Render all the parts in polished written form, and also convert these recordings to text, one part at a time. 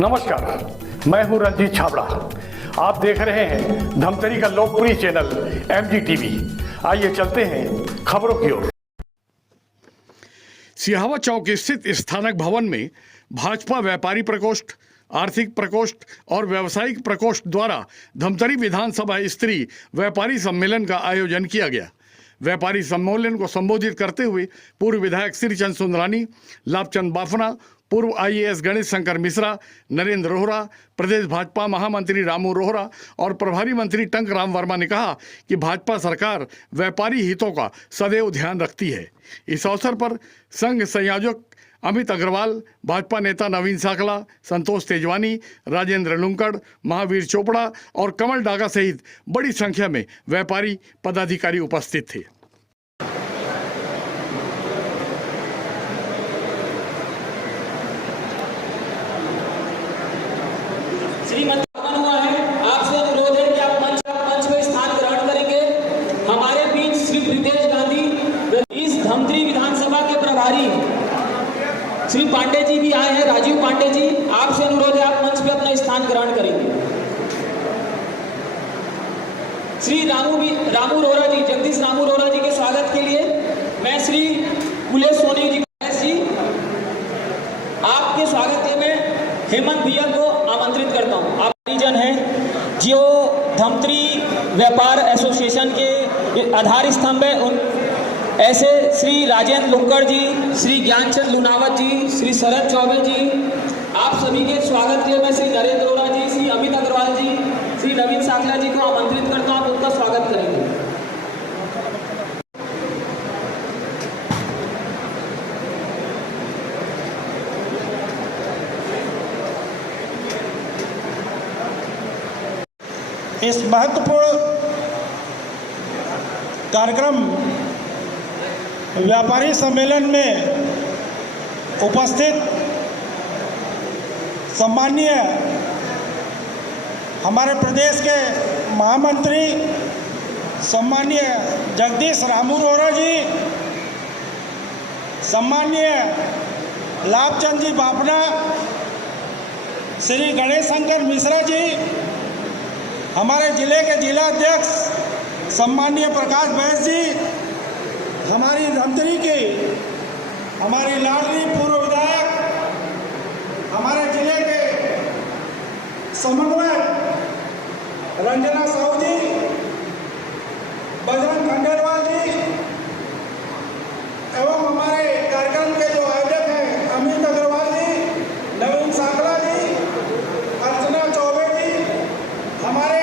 नमस्कार, मैं हूं रंजीत छाबड़ा। आप देख रहे हैं धमतरी का लोकप्रिय चैनल MGTV। आइए चलते हैं खबरों की ओर। सिहावा चौक स्थित स्थानक भवन में भाजपा व्यापारी प्रकोष्ठ, आर्थिक प्रकोष्ठ और व्यावसायिक प्रकोष्ठ द्वारा धमतरी विधानसभा स्त्री व्यापारी सम्मेलन का आयोजन किया गया। व्यापारी सम्मेलन को संबोधित करते हुए पूर्व विधायक श्रीचंद सुंदरानी, लाभचंद बाफना, पूर्व IAS गणेश शंकर मिश्रा, नरेंद्र रोहरा, प्रदेश भाजपा महामंत्री रामू रोहरा और प्रभारी मंत्री टंक राम वर्मा ने कहा कि भाजपा सरकार व्यापारी हितों का सदैव ध्यान रखती है। इस अवसर पर संघ संयोजक अमित अग्रवाल, भाजपा नेता नवीन साकला, संतोष तेजवानी, राजेंद्र लुंकड़, महावीर चोपड़ा और कमल डागा सहित बड़ी संख्या में व्यापारी पदाधिकारी उपस्थित थे। श्रीमंत हुआ है, आपसे अनुरोध है कि आप मंच पर स्थान ग्रहण करेंगे। हमारे बीच श्री प्रीतेश गांधी, इस धमतरी विधानसभा के प्रभारी श्री पांडे जी भी आए हैं, राजीव पांडे जी, आपसे अनुरोध है आप मंच पे अपना स्थान ग्रहण करेंगे। श्री रामू रोहरा जी, जगदीश रामू रोहरा जी के स्वागत के लिए मैं श्री कुलेश सोनी जी आपके स्वागत के मैं हेमंत भैया को आमंत्रित करता हूं। आप परिजन हैं जो धमतरी व्यापार एसोसिएशन के आधार स्तंभ है, उन ऐसे श्री राजेंद्र लुंकड़ जी, श्री ज्ञानचंद लुनावत जी, श्री शरद चौबे जी, आप सभी के स्वागत के लिए मैं श्री नरेंद्र रोहरा जी, श्री अमित अग्रवाल जी, श्री नवीन साकला जी को आमंत्रित करता हूं। आप उनका स्वागत करेंगे। इस महत्वपूर्ण कार्यक्रम व्यापारी सम्मेलन में उपस्थित सम्माननीय हमारे प्रदेश के महामंत्री सम्माननीय जगदीश रामू रोहरा जी, सम्माननीय लाभचंद जी बाफना, श्री गणेश शंकर मिश्रा जी, हमारे जिले के जिला अध्यक्ष सम्माननीय प्रकाश बैस जी, हमारी धमतरी की हमारी लाडली पूर्व विधायक, हमारे जिले के समन्वयक रंजना साहू जी, बजरंग खंडेलवाल जी एवं हमारे कार्यक्रम के जो आयोजक हैं अमित अग्रवाल जी, नवीन साकला जी, अर्चना चौबे जी, हमारे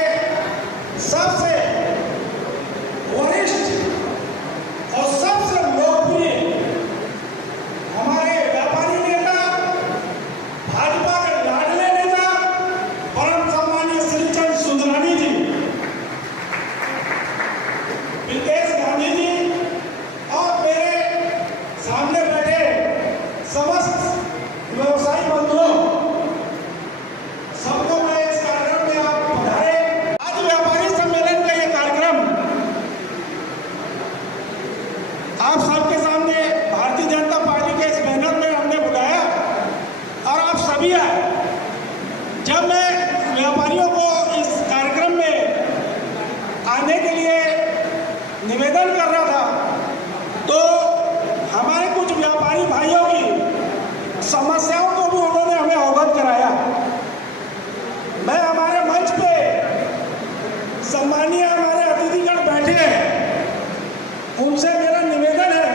सबसे वरिष्ठ और सबसे लोकप्रिय हमारे व्यापारी नेता, भाजपा के लाडले नेता परम सम्मानीय श्रीचंद सुंदरानी जी, प्रीतेश गांधी जी और मेरे सामने बैठे समस्त व्यवसायी बंधुओं, सबको मैं इस कार्यक्रम में आप पधारे। आज व्यापारी सम्मेलन का ये कार्यक्रम आप सबके सामने भारतीय जनता पार्टी के इस बैनर में हमने बुलाया और आप सभी आए। जब मैं व्यापारियों को इस कार्यक्रम में आने के लिए निवेदन कर रहा था तो हमारे कुछ व्यापारी भाइयों की समस्याओं को भी उन्होंने हमें अवगत कराया। मैं हमारे मंच पे सम्मानीय हमारे अतिथिगण बैठे हैं, उनसे मेरा निवेदन है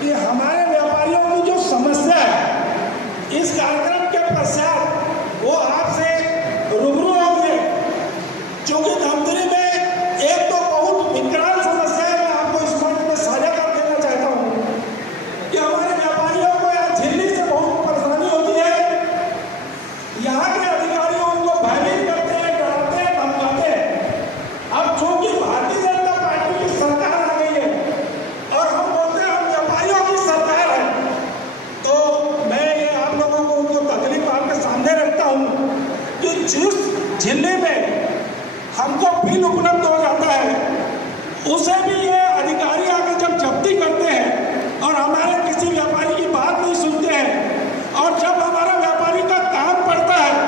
कि हमारे व्यापारियों की जो समस्या है इस कार्यक्रम के पश्चात वो आपसे रूबरू होंगे, क्योंकि धमतरी में एक तो बहुत विकराल समस्या है। मैं आपको इस मंच में साझा कर देना चाहता हूँ कि हमारे व्यापारियों को यहाँ झिल्ली से बहुत परेशानी होती है। यहाँ के अधिकारी उनको भयभीत करते हैं, डराते हैं, धमकाते हैं। अब चूंकि भारतीय जनता पार्टी की सरकार आ गई है और हम बोलते हैं हम व्यापारियों की सरकार है, तो मैं ये आप लोगों को उनको तकलीफ आपके सामने रखता हूँ कि जिस जिले में हमको बिल उपलब्ध हो जाता है उसे भी ये अधिकारी आकर जब जब्ती करते हैं और हमारे किसी व्यापारी की बात नहीं सुनते हैं और जब हमारा व्यापारी का काम पड़ता है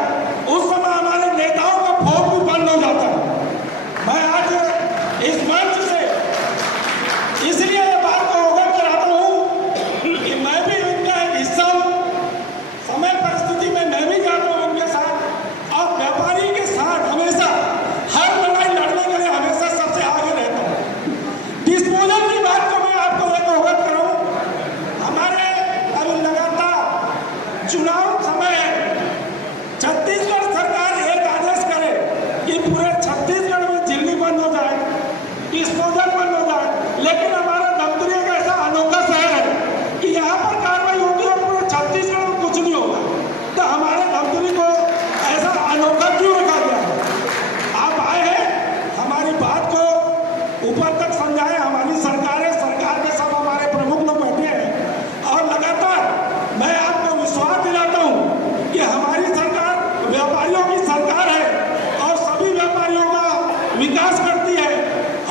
विकास करती है।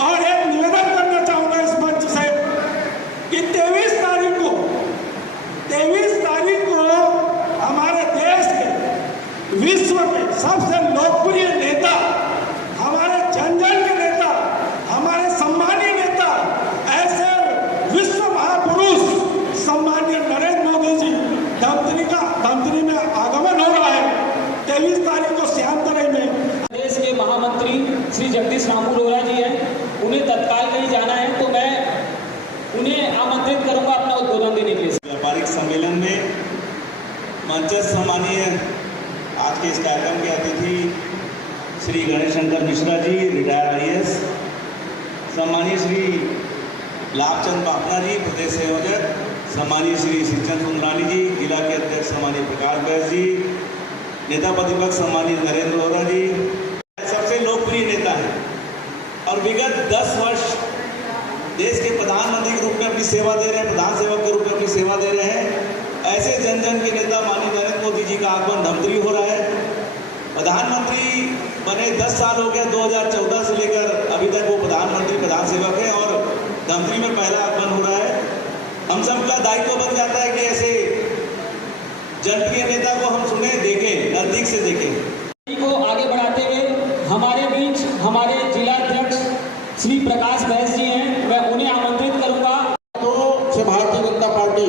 और एक निवेदन करना चाहूंगा इस मंच से कि 23 तारीख को हमारे देश के, विश्व के सबसे लोकप्रिय नेता, हमारे जन जन के नेता, हमारे सम्मानीय नेता, ऐसे विश्व महापुरुष सम्मानीय नरेंद्र मोदी जी धमतरी में आगमन हो रहा है 23 तारीख को श्यामतराई में। देश के महामंत्री श्री जगदीश रामू लोहरा जी हैं, उन्हें तत्काल कहीं जाना है, तो मैं उन्हें आमंत्रित करूंगा अपना उद्बोधन देने के लिए। व्यापारिक सम्मेलन में मंचस्थ सम्मानीय आज के इस कार्यक्रम के अतिथि श्री गणेश शंकर मिश्रा जी, रिटायर्ड IAS, सम्मानीय श्री लाभचंद बापना जी, प्रदेश संयोजक, सम्मानीय श्री सिंचन सुंदरानी जी, जिला के अध्यक्ष सम्मानीय प्रकाश बैस जी, नेता प्रतिपक्ष सम्मानीय नरेंद्र लोहरा जी, सबसे लोकप्रिय नेता है और विगत 10 वर्ष देश के प्रधानमंत्री के रूप में अपनी सेवा दे रहे हैं, प्रधान सेवक के रूप में अपनी सेवा दे रहे हैं। ऐसे जन जन के नेता माननीय नरेंद्र मोदी जी का आगमन धमतरी हो रहा है। प्रधानमंत्री बने 10 साल हो गए, 2014 से लेकर अभी तक वो प्रधानमंत्री प्रधान सेवक है और धमतरी में पहला आगमन हो रहा है। हम सबका दायित्व बन जाता है कि ऐसे जनप्रिय नेता को हम सुने, देखें, नजदीक से देखें। को आगे बढ़ाते हुए हमारे बीच हमारे जिला अध्यक्ष श्री प्रकाश बैस जी हैं, मैं उन्हें आमंत्रित करूंगा। तो से भारतीय जनता पार्टी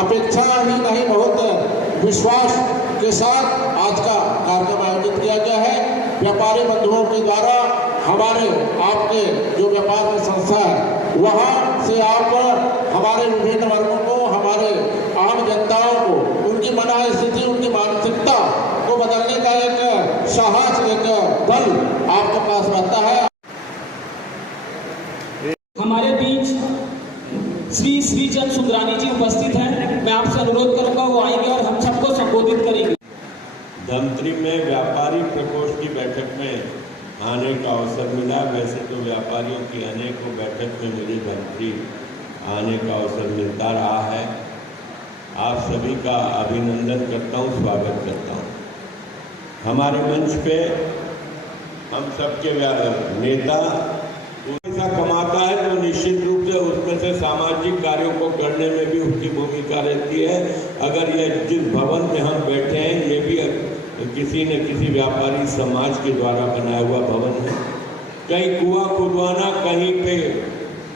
अपेक्षा ही नहीं, बहुत विश्वास के साथ आज का कार्यक्रम आयोजित किया गया है। व्यापारी बंधुओं के द्वारा हमारे आपके जो व्यापार की संस्था है वहाँ से आप हमारे विभिन्न वर्गों को, हमारे आम जनताओं को, उनकी मनःस्थिति, उनकी मानसिकता को बदलने का एक साहस, एक बल आपके पास रहता है। हमारे बीच श्री श्रीचंद सुंदरानी जी उपस्थित हैं, मैं आपसे अनुरोध करूंगा वो आएंगे और हम सबको संबोधित करेंगे। धमतरी में व्यापारी प्रकोष्ठ की बैठक में आने का अवसर मिला। वैसे तो व्यापारियों की अनेकों बैठक में मुझे धमतरी आने का अवसर मिलता रहा है। आप सभी का अभिनंदन करता हूँ, स्वागत करता हूँ। हमारे मंच पे हम सबके नेता पैसा कमाता है तो निश्चित रूप से उसमें से सामाजिक कार्यों को करने में भी उसकी भूमिका रहती है। अगर ये जिस भवन में हम बैठे हैं ये भी किसी न किसी व्यापारी समाज के द्वारा बनाया हुआ भवन है। कहीं कुआं खुदवाना, कहीं पे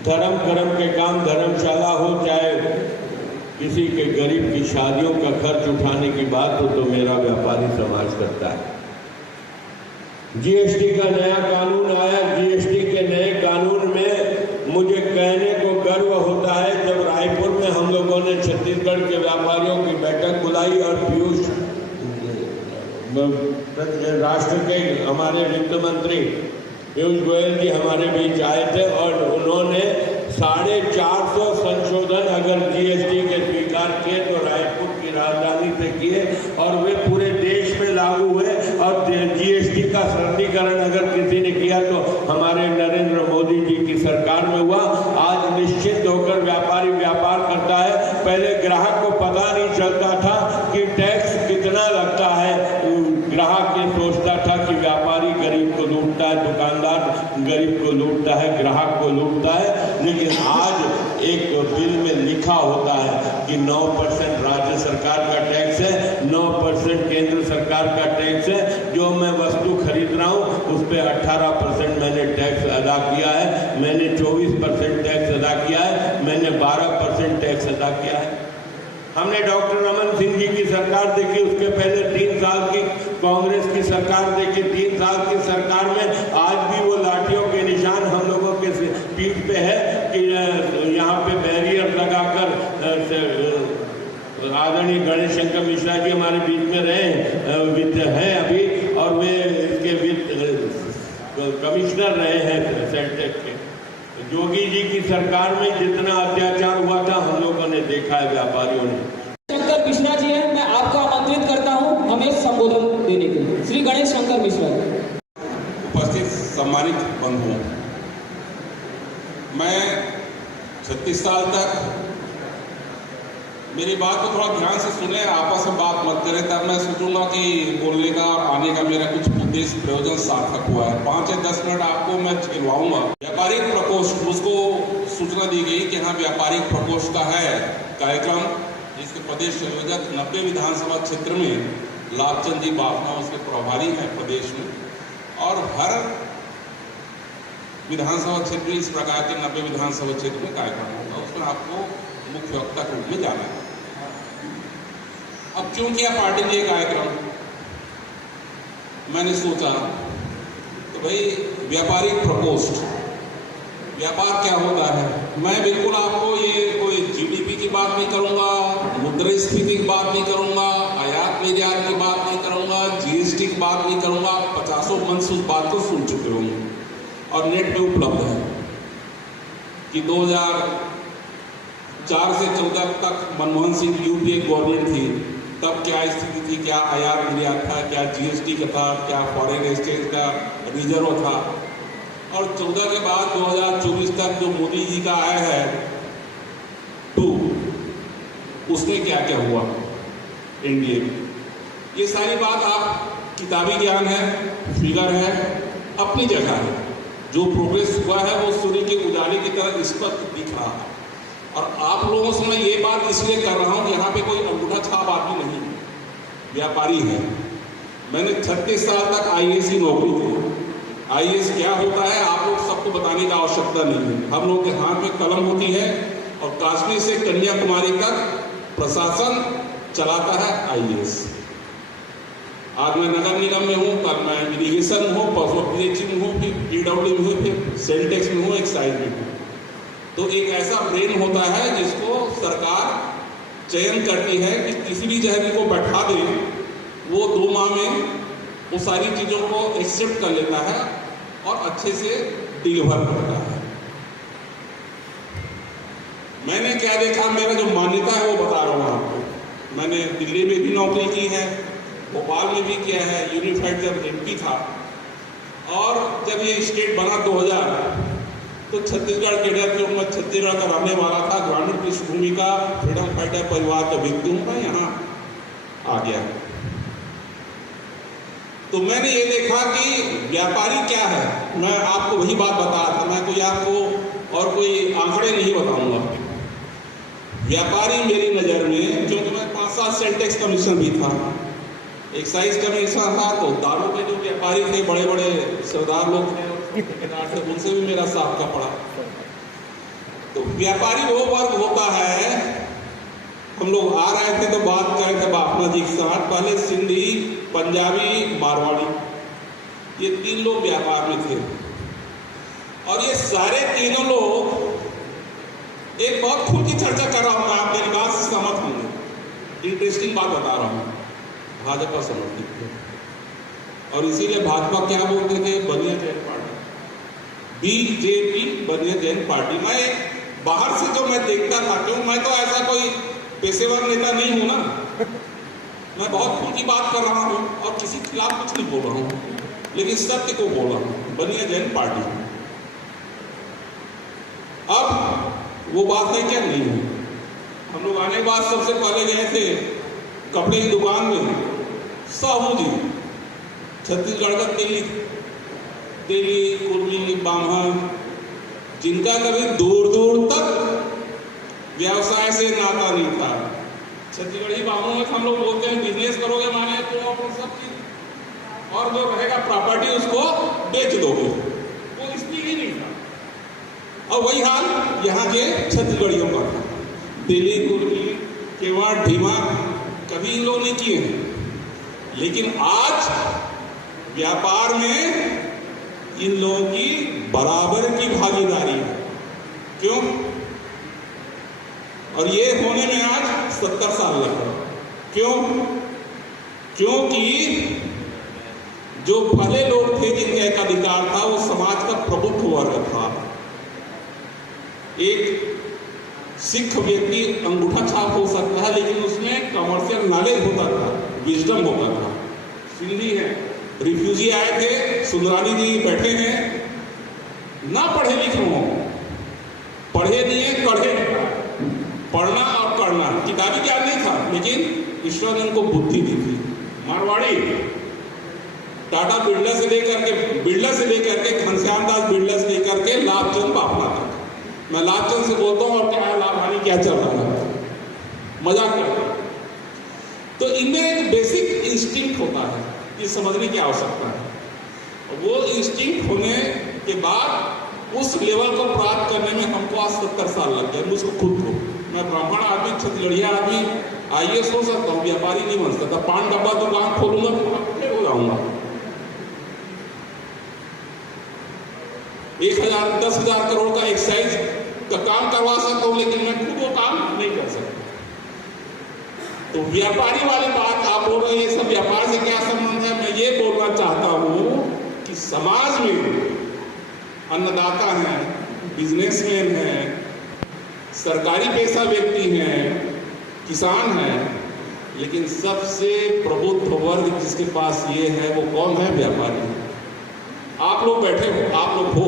धर्म कर्म के काम, धर्मशाला हो, चाहे किसी के गरीब की शादियों का खर्च उठाने की बात हो तो मेरा व्यापारी समाज करता है। GST का नया कानून आया। GST के नए कानून में मुझे कहने को गर्व होता है, जब रायपुर में हम लोगों ने छत्तीसगढ़ के व्यापारियों की बैठक बुलाई और पीयूष राष्ट्र के हमारे वित्त मंत्री पीयूष गोयल जी हमारे बीच आए थे और उन्होंने 450 संशोधन अगर GST के स्वीकार किए तो रायपुर की राजधानी से किए और वे पूरे देश में लागू हुए। और GST का सरलीकरण अगर किसी ने किया तो हमारे नरेंद्र मोदी जी की सरकार में हुआ। आज निश्चित होकर व्यापारी व्यापार करता है। पहले ग्राहक को पता नहीं चलता था कि टैक्स कितना लगता है। ग्राहक ये सोचता था कि व्यापारी गरीब को लूटता है, दुकानदार गरीब को लूटता है, ग्राहक को लूटता है। लेकिन आज एक बिल में लिखा होता है कि 9% राज्य सरकार का टैक्स है, 9% केंद्र सरकार का टैक्स है। जो मैं वस्तु खरीद रहा हूँ उस पर 18% मैंने टैक्स अदा किया है, मैंने 24% टैक्स अदा किया है, मैंने 12% टैक्स अदा किया है। हमने डॉक्टर रमन सिंह जी की सरकार देखी, उसके पहले 3 साल की कांग्रेस की सरकार देखी। 3 साल की सरकार में आज भी वो लाठियों के निशान हम लोगों के पीठ पे है कि यहाँ पे बैरियर लगाकर आदरणीय गणेश शंकर मिश्रा जी हमारे बीच में रहे वित्त हैं अभी, और वे इसके वित्त कमिश्नर रहे हैं सेंटेक के। योगी जी की सरकार में जितना अत्याचार हुआ था हम लोगों ने देखा है व्यापारियों ने। शंकर मिश्रा जी हैं, मैं आपको आमंत्रित करता हूं हमें संबोधन देने के लिए। श्री गणेश शंकर मिश्रा जी। उपस्थित सम्मानित बंधुओं, मैं 36 साल तक मेरी बात को थोड़ा ध्यान से सुने, आपस में बात मत करें, तब मैं सोचूंगा कि बोलने का और आने का मेरा कुछ उद्देश्य प्रयोजन सार्थक हुआ है। 5 या 10 मिनट आपको मैं खिलवाऊंगा। व्यापारिक प्रकोष्ठ, उसको सूचना दी गई कि हाँ व्यापारिक प्रकोष्ठ का है कार्यक्रम, जिसके प्रदेश संयोजक 90 विधानसभा क्षेत्र में लाभचंद जी बाफना उसके प्रभारी हैं प्रदेश में, और हर विधानसभा क्षेत्र में इस प्रकार के 90 विधानसभा क्षेत्र में कार्यक्रम होगा, उसमें आपको मुख्य वक्ता के रूप में जाना है। अब क्यों किया पार्टी ने ये कार्यक्रम? मैंने सोचा तो भाई व्यापारिक प्रकोष्ठ, व्यापार क्या होता है। मैं बिल्कुल आपको ये कोई जीडीपी की बात नहीं करूंगा, मुद्रास्फीति की बात नहीं करूंगा, आयात निर्यात की बात नहीं करूंगा, जीएसटी की बात नहीं करूंगा। 50 मंच उस बात को सुन चुके होंगे और नेट पे उपलब्ध है कि 2004 से 14 तक मनमोहन सिंह यूपीए गवर्नमेंट थी, तब क्या स्थिति थी, क्या आयात निर्यात था, क्या जीएसटी का था, क्या फॉरेन एक्सचेंज का रिजर्व था। और 14 के बाद 2024 तक जो मोदी जी का आया है 2, उसमें क्या क्या हुआ एनडीए में, ये सारी बात आप किताबी ज्ञान है, फिगर है, अपनी जगह है। जो प्रोग्रेस हुआ है वो सूर्य के उजाले की तरह स्पष्ट दिख रहा है। और आप लोगों से मैं ये बात इसलिए कर रहा हूँ, यहाँ पे कोई अंगूठा छाप आदमी नहीं, व्यापारी है। मैंने 36 साल तक आईएएस की नौकरी की। आईएएस क्या होता है आप लोग सबको बताने की आवश्यकता नहीं है। हम लोग के हाथ में कलम होती है और कश्मीर से कन्याकुमारी तक प्रशासन चलाता है आईएएस। आज मैं नगर निगम में हूँ, कल मैं इरिगेशन में हूँ, पीएचई में हूँ, फिर पीडब्ल्यू में हूँ, फिर सेलटेक्स में हूँ, एक्साइज में हूँ। तो एक ऐसा ब्रेन होता है जिसको सरकार चयन करती है कि किसी भी जहरी को बैठा दे, वो 2 माह में वो सारी चीज़ों को एक्सेप्ट कर लेता है और अच्छे से डिलीवर करता है। मैंने क्या देखा, मेरा जो मान्यता है वो बता रहा हूँ आपको। मैंने दिल्ली में भी नौकरी की है, भोपाल में भी किया है, यूनिफाइड जब एमपी था, और जब ये स्टेट बना 2000 तो छत्तीसगढ़ कैडर के मैं छत्तीसगढ़ का रहने वाला था, ग्रामीण पृष्ठभूमि का फ्रीडम फाइटर परिवार का व्यक्ति हूँ, मैं यहाँ आ गया। तो मैंने ये देखा कि व्यापारी क्या है। मैं आपको वही बात बता रहा था, मैं कोई आपको और कोई आंकड़े नहीं बताऊंगा। व्यापारी मेरी नज़र में, क्योंकि मैं 5 साल सेलटेक्स कमीशन भी था, एक्साइज कमीशन था, तो दारू के जो व्यापारी थे, बड़े बड़े सरदार लोग थे, उनसे भी मेरा साथ का पड़ा। तो व्यापारी वो वर्ग होता है, हम लोग आ रहे थे तो बात कर रहे थे बाफना जी के साथ, पहले सिंधी, पंजाबी, मारवाड़ी, ये 3 लोग व्यापार में थे। और ये सारे तीनों लोग एक बहुत खुल की चर्चा कर रहा हूं, मैं आप मेरी बात से सहमत होंगे, इंटरेस्टिंग बात बता रहा हूं। भाजपा समर्थित थे और इसीलिए भाजपा क्या बोलते थे, बनिया जैन पार्टी, बीजेपी बनिया जैन पार्टी। मैं बाहर से जो मैं देखता था, क्यों मैं तो ऐसा कोई पेशेवर नेता नहीं हूं ना, मैं बहुत खुल की बात कर रहा हूं और किसी के खिलाफ कुछ नहीं बोल रहा हूं, लेकिन सत्य को बोल रहा हूं। बनिया जैन पार्टी, अब वो बात है क्या नहीं हुई। हम लोग आने के बाद सबसे पहले गए थे कपड़े की दुकान में, साहू जी, छत्तीसगढ़ का तेली, कुर्मी, बामन, जिनका कभी दूर दूर तक व्यवसाय से नाता नहीं था। छत्तीसगढ़ी बामनों में हम लोग बोलते हैं बिजनेस करोगे माने तो अपनी सब चीज और जो रहेगा प्रॉपर्टी उसको बेच दोगे, वो स्थिति ही नहीं था। और वही हाल यहाँ के छत्तीसगढ़ियों का था। तेली, कुर्मी, केवाड़, ढीमा कभी इन लोग नहीं किए हैं, लेकिन आज व्यापार में इन लोगों की बराबर की भागीदारी है। क्यों? और ये होने में आज 70 साल लगा। क्यों? क्योंकि जो भले लोग थे जिनका एक अधिकार था, वो समाज का प्रबुद्ध वर्ग था। एक सिख व्यक्ति अंगूठा छाप हो सकता है, लेकिन उसमें कमर्शियल नॉलेज होता था, विजडम होता था। सिंधी है, रिफ्यूजी आए थे, सुंदरानी जी बैठे हैं, ना पढ़े लिखे हो, पढ़े नहीं है, पढ़े, पढ़ना और करना, किताबी क्या लेकिन ईश्वर ने उनको बुद्धि दी थी। मारवाड़ी टाटा बिरला से लेकर के घनश्याम दास बिरला से लेकर के लाभचंद बाफना तक। मैं लाभचंद से बोलता हूँ और क्या है लाभहानी क्या चल रहा है, मजाक करता हूँ। तो इनमें एक बेसिक इंस्टिंक्ट होता है, ये समझने की आवश्यकता है। वो इंस्टिंक्ट होने के बाद उस लेवल को प्राप्त करने में हमको आज 70 साल लग गए, मुझको खुद को। मैं ब्राह्मण आदमी, छत्तीसगढ़िया आदमी, IAS हो सकता हूँ, व्यापारी नहीं बन सकता। पान डब्बा दुकान खोलूंगा तो हो जाऊंगा। 1,000 10,000 करोड़ का एक्साइज का काम करवा सकता हूँ, लेकिन मैं खुद वो काम नहीं कर सकता। तो व्यापारी वाली बात आप बोल रहे हैं, ये सब व्यापार से क्या संबंध है? मैं ये बोलना चाहता हूँ कि समाज में अन्नदाता हैं, बिजनेसमैन हैं, सरकारी पेशा व्यक्ति हैं, किसान हैं, लेकिन सबसे प्रबुद्ध वर्ग जिसके पास ये है वो कौन है? व्यापारी। आप लोग बैठे हो, आप लोग हो,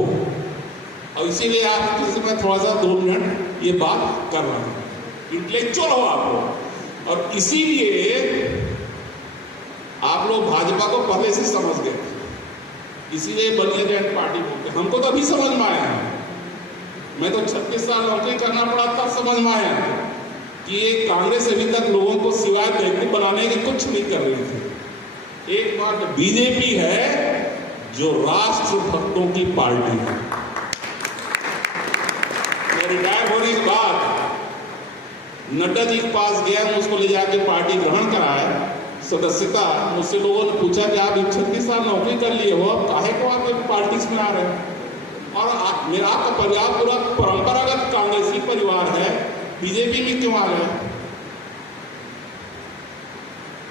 और इसीलिए आप मैं थोड़ा सा 2 मिनट ये बात कर रहा हूँ। इंटेलेक्चुअल हो आप लोग, और इसीलिए आप लोग भाजपा को पहले से समझ गए, इसीलिए बनिया जैन पार्टी बोलते। हमको तो अभी समझ में आया है, मैं तो 36 साल नौकरी करना पड़ा तब समझ में आया कि ये कांग्रेस अभी तक लोगों को सिवाय बेवकूफ बनाने के कुछ नहीं कर रही थी। एक बात बीजेपी है जो राष्ट्र भक्तों की पार्टी है। मैं रिटायर होने के बाद नड्डा जी के पास गया, मुझको ले जाके पार्टी ग्रहण कराया सदस्यता। मुझसे लोगों ने पूछा कि आप 36 साल नौकरी कर लिए हो, अब काहे को आप पार्टी में आ रहे हैं? और मेरा आपका परिवार पूरा परंपरागत कांग्रेसी परिवार है, बीजेपी में क्यों आ रहे हैं?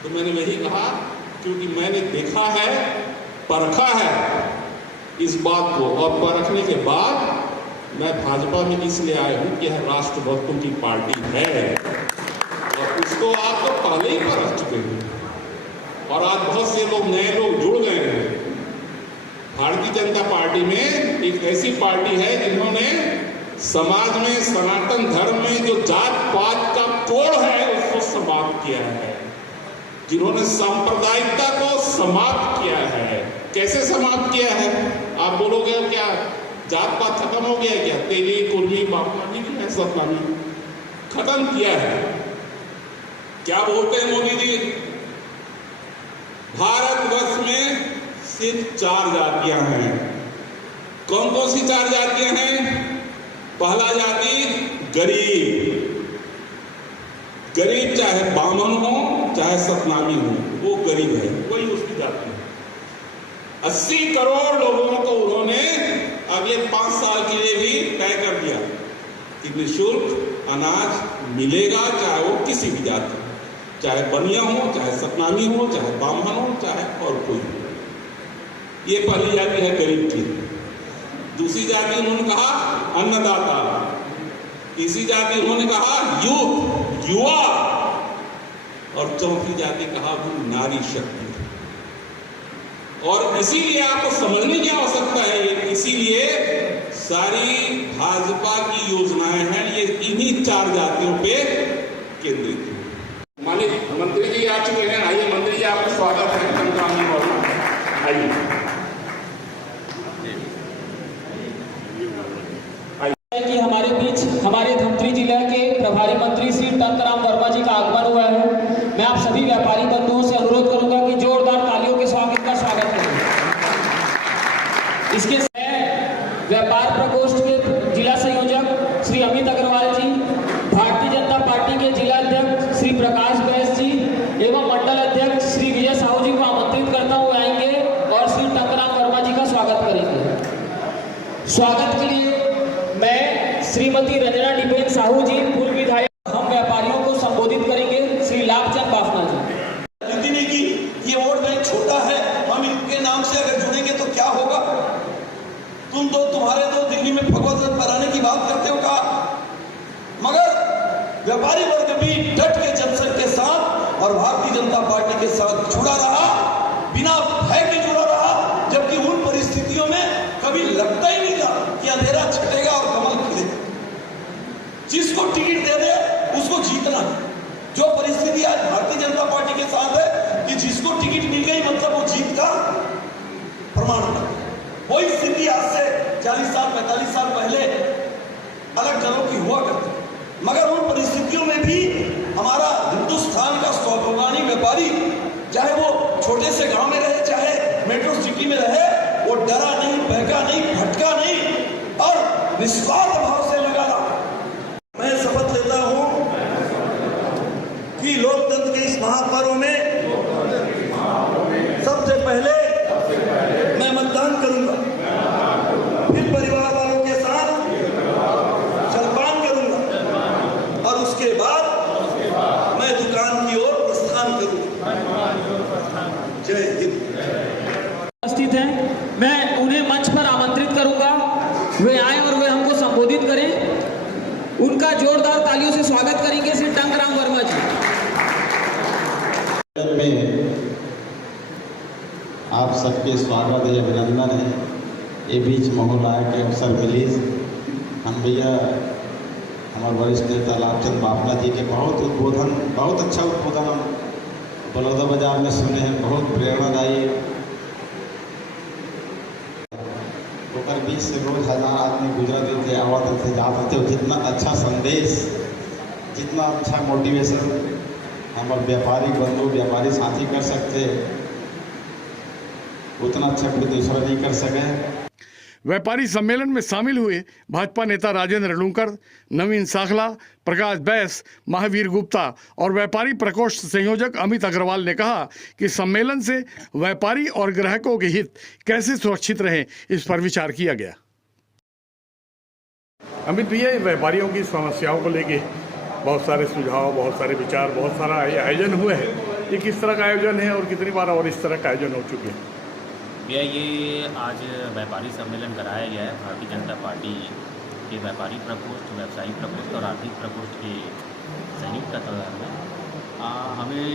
तो मैंने वही कहा, क्योंकि मैंने देखा है, परखा है इस बात को, और परखने के बाद मैं भाजपा में इसलिए आया हूं कि यह राष्ट्रभक्तों की पार्टी है, और उसको आप तो पहले ही परख चुके हैं। और आज बहुत से लोग, नए लोग जुड़ गए हैं। भारतीय जनता पार्टी में एक ऐसी पार्टी है जिन्होंने समाज में, सनातन धर्म में जो जात पात का कोड़ है उसको समाप्त किया है, जिन्होंने सांप्रदायिकता को समाप्त किया है। कैसे समाप्त किया है? आप बोलोगे क्या जात पात खत्म हो गया क्या? तेली, कुर्मी, बापनामी है, सतनामी खत्म किया है। क्या बोलते हैं मोदी जी? भारतवर्ष में सिर्फ 4 जातियां हैं। कौन कौन सी 4 जातियां हैं? पहला जाति गरीब। गरीब चाहे बामन हो चाहे सतनामी हो, वो गरीब है, वही उसकी जाति है। 80 करोड़ लोगों को उन्होंने अगले 5 साल के लिए भी तय कर दिया कि निःशुल्क अनाज मिलेगा, चाहे वो किसी भी जाति, चाहे बनिया हो, चाहे सतनामी हो, चाहे ब्राह्मण हो, चाहे और कोई हो। ये पहली जाति है गरीब की। दूसरी जाति उन्होंने कहा अन्नदाता। तीसरी जाति उन्होंने कहा यूथ, युवा, और चौथी जाति कहा नारी शक्ति। और इसीलिए आपको समझने की आवश्यकता है, इसीलिए सारी भाजपा की योजनाएं हैं ये इन्हीं 4 जातियों पे केंद्रित है। माननीय मंत्री जी आ चुके हैं, आइए मंत्री जी आपका स्वागत है। आइए कि हमारे बीच हमारे धमतरी जिला के प्रभारी मंत्री श्री टंकराम वर्मा जी का आगमन हुआ है। मैं आप सभी व्यापारी बंधुओं से अनुरोध करूंगा कि जोरदार तालियों के साथ इनका स्वागत करें। इसके साथ व्यापार प्रकोष्ठ के जिला संयोजक श्री अमित अग्रवाल जी, भारतीय जनता पार्टी के जिला अध्यक्ष श्री प्रकाश बैस जी एवं मंडल अध्यक्ष श्री विजय साहू जी को आमंत्रित करता हुए आएंगे और श्री टंकराम वर्मा जी का स्वागत करेंगे। स्वागत के लिए मैं श्रीमती रंजना डिपेन साहू जी, पूर्व विधायक, हम व्यापारियों को संबोधित करेंगे श्री लाभचंद बाफना जी। नहीं की ये वोट बैंक छोटा है, हम इनके नाम से अगर जुड़ेंगे तो क्या होगा? तुम्हारे तो दिल्ली में भगवत बनाने की बात करते हो का, मगर व्यापारी वर्ग भी डट के जनसंघ के साथ और भारतीय जनता पार्टी के साथ जुड़ा रहा, बिना भय के जुड़ा रहा, जबकि उन परिस्थितियों में कभी लगता ही नहीं था कि अंधेरा छटेगा और कमल खिलेगा। जिसको टिकट दे दे उसको जीतना है। जो परिस्थिति आज प्रमाण कर। वही स्थिति आज से 40 साल 45 साल पहले अलग दलों की हुआ करती, मगर उन परिस्थितियों में भी हमारा हिंदुस्तान का स्वाभिमानी व्यापारी, चाहे वो छोटे से गांव में रहे चाहे मेट्रो सिटी में रहे, वो डरा नहीं, बहका नहीं, भटका नहीं और निस्वार्थ भाव से लगा रहा। मैं शपथ लेता हूं कि लोकतंत्र के इस महापर्व में सबसे पहले मैं मतदान करूंगा, फिर परिवार वालों के साथ जलपान करूंगा और उसके बाद मैं दुकान की ओर प्रस्थान करूंगा। जय हिंद। उपस्थित हैं, मैं उन्हें मंच पर आमंत्रित करूंगा, वे आए और वे हमको संबोधित करें। उनका जोरदार तालियों से स्वागत करेंगे श्री टंकराम वर्मा जी। में आप सबके स्वागत है, अभिनंदन है। ये बीच महोलाय के अवसर मिली हम भैया हमारे वरिष्ठ नेता लाभचंद बाफना जी के बहुत अच्छा उद्बोधन हम बलौदा बाजार में सुने हैं, बहुत प्रेरणादायी। ओकर बीच से रोज 1000 आदमी गुजरते थे, आवत थे, जाते थे। जितना अच्छा संदेश, जितना अच्छा मोटिवेशन हमारे व्यापारी बंधु व्यापारी साथी कर सकते, उतना अच्छा कोई दूसरा नहीं कर सके। व्यापारी सम्मेलन में शामिल हुए भाजपा नेता राजेंद्र लूंकर, नवीन साखला, प्रकाश बैस, महावीर गुप्ता और व्यापारी प्रकोष्ठ संयोजक अमित अग्रवाल ने कहा कि सम्मेलन से व्यापारी और ग्राहकों के हित कैसे सुरक्षित रहें, इस पर विचार किया गया। अमित भैया, व्यापारियों की समस्याओं को लेके बहुत सारे सुझाव, बहुत सारे विचार, बहुत सारा आयोजन हुए हैं। ये किस तरह का आयोजन है और कितनी बार और इस तरह का आयोजन हो चुके हैं? भैया, ये आज व्यापारी सम्मेलन कराया गया है भारतीय जनता पार्टी के व्यापारी प्रकोष्ठ, व्यावसायिक प्रकोष्ठ और आर्थिक प्रकोष्ठ के संयुक्त तत्वाधान में। हमें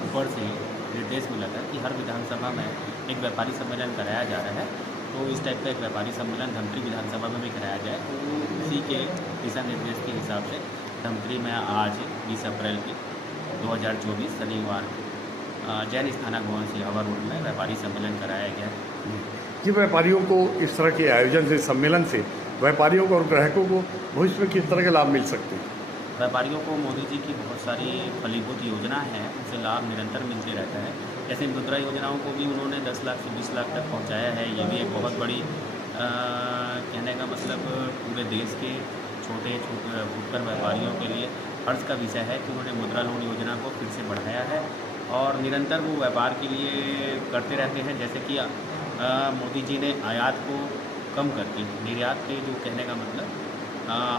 ऊपर से निर्देश मिला था कि हर विधानसभा में एक व्यापारी सम्मेलन कराया जा रहा है, तो इस टाइप का एक व्यापारी सम्मेलन धमतरी विधानसभा में भी कराया जाए। तो उसी के दिशा निर्देश के हिसाब से धमतरी में आज 20 अप्रैल 2024 शनिवार जैन स्थानक भवन सिहावा रोड में व्यापारी सम्मेलन कराया गया है। कि व्यापारियों को इस तरह के आयोजन से, सम्मेलन से व्यापारियों को और ग्राहकों को भविष्य में किस तरह के लाभ मिल सकते हैं? व्यापारियों को मोदी जी की बहुत सारी फलीभूत योजना है, उनसे लाभ निरंतर मिलते रहता है। जैसे मुद्रा योजनाओं को भी उन्होंने 10 लाख से 20 लाख तक पहुंचाया है। ये भी एक बहुत बड़ी कहने का मतलब पूरे देश के छोटे फुटकर व्यापारियों के लिए हर्ष का विषय है कि उन्होंने मुद्रा लोन योजना को फिर से बढ़ाया है और निरंतर वो व्यापार के लिए करते रहते हैं। जैसे कि मोदी जी ने आयात को कम करके निर्यात पे, जो कहने का मतलब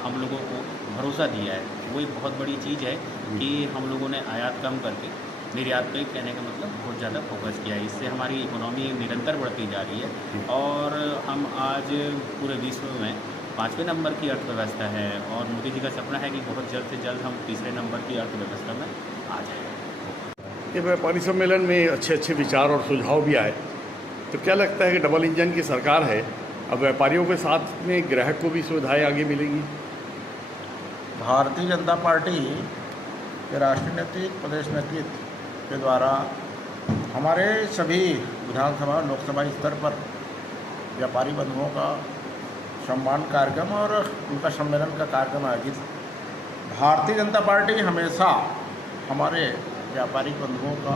हम लोगों को भरोसा दिया है, वो एक बहुत बड़ी चीज़ है कि हम लोगों ने आयात कम करके निर्यात पे, कहने का मतलब बहुत ज़्यादा फोकस किया है। इससे हमारी इकोनॉमी निरंतर बढ़ती जा रही है और हम आज पूरे विश्व में 5वें नंबर की अर्थव्यवस्था है और मोदी जी का सपना है कि बहुत जल्द से जल्द हम 3रे नंबर की अर्थव्यवस्था में आ जाएँ। ये व्यापारी सम्मेलन में अच्छे विचार और सुझाव भी आए, तो क्या लगता है कि डबल इंजन की सरकार है, अब व्यापारियों के साथ में ग्राहक को भी सुविधाएं आगे मिलेंगी? भारतीय जनता पार्टी के राष्ट्रीय नेतृत्व, प्रदेश नेतृत्व के द्वारा हमारे सभी विधानसभा लोकसभा स्तर पर व्यापारी बंधुओं का सम्मान कार्यक्रम और उनका सम्मेलन का कार्यक्रम आयोजित। भारतीय जनता पार्टी हमेशा हमारे व्यापारी बंधुओं का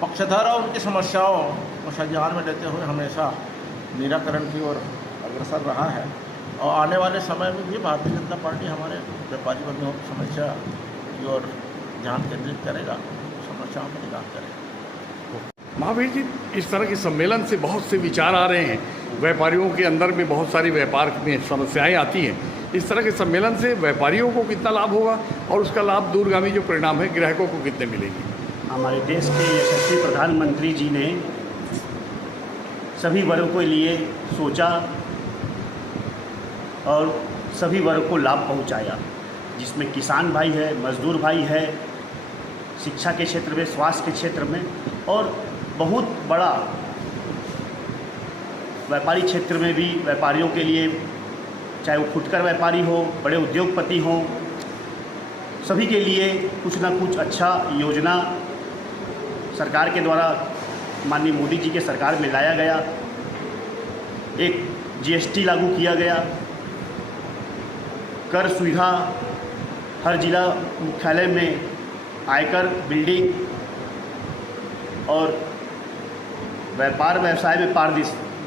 पक्षधर और उनकी समस्याओं को संज्ञान में लेते हुए हमेशा निराकरण की ओर अग्रसर रहा है और आने वाले समय में भी भारतीय जनता पार्टी हमारे व्यापारी बंधुओं की समस्या की ओर ध्यान केंद्रित करेगा, समस्याओं का निदान करेगा। महावीर जी, इस तरह के सम्मेलन से बहुत से विचार आ रहे हैं, व्यापारियों के अंदर में बहुत सारी व्यापार में समस्याएं आती हैं। इस तरह के सम्मेलन से व्यापारियों को कितना लाभ होगा और उसका लाभ दूरगामी जो परिणाम है ग्राहकों को कितने मिलेंगे? हमारे देश के यशस्वी प्रधानमंत्री जी ने सभी वर्गों के लिए सोचा और सभी वर्ग को लाभ पहुंचाया, जिसमें किसान भाई है, मजदूर भाई है, शिक्षा के क्षेत्र में, स्वास्थ्य के क्षेत्र में और बहुत बड़ा व्यापारी क्षेत्र में भी व्यापारियों के लिए, चाहे वो फुटकर व्यापारी हो, बड़े उद्योगपति हों, सभी के लिए कुछ ना कुछ अच्छा योजना सरकार के द्वारा माननीय मोदी जी के सरकार में लाया गया। एक जीएसटी लागू किया गया, कर सुविधा हर जिला मुख्यालय में, आयकर बिल्डिंग और व्यापार व्यवसाय में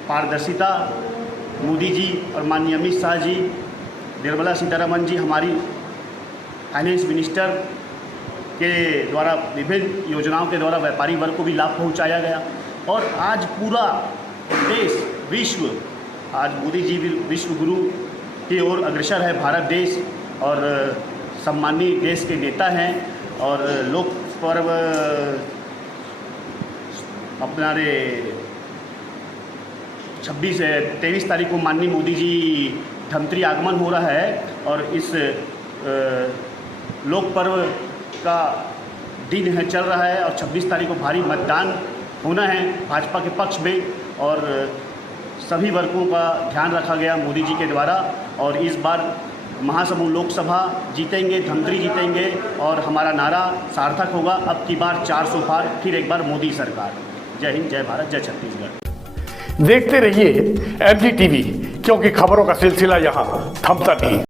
पारदर्शिता मोदी जी और माननीय अमित शाह जी, निर्मला सीतारमण जी हमारी फाइनेंस मिनिस्टर के द्वारा विभिन्न योजनाओं के द्वारा व्यापारी वर्ग को भी लाभ पहुंचाया गया। और आज पूरा देश विश्व, आज मोदी जी भी विश्व गुरु की ओर अग्रसर है भारत देश, और सम्मानीय देश के नेता हैं। और लोक पर्व अपना 23 तारीख को माननीय मोदी जी धमतरी आगमन हो रहा है, और इस लोक पर्व का दिन है चल रहा है, और 26 तारीख को भारी मतदान होना है भाजपा के पक्ष में, और सभी वर्गों का ध्यान रखा गया मोदी जी के द्वारा। और इस बार महासमुंद लोकसभा जीतेंगे, धमतरी जीतेंगे, और हमारा नारा सार्थक होगा। अब की बार 400 पार, फिर एक बार मोदी सरकार। जय हिंद, जय भारत, जय छत्तीसगढ़। देखते रहिए MG TV, क्योंकि खबरों का सिलसिला यहाँ थमता नहीं।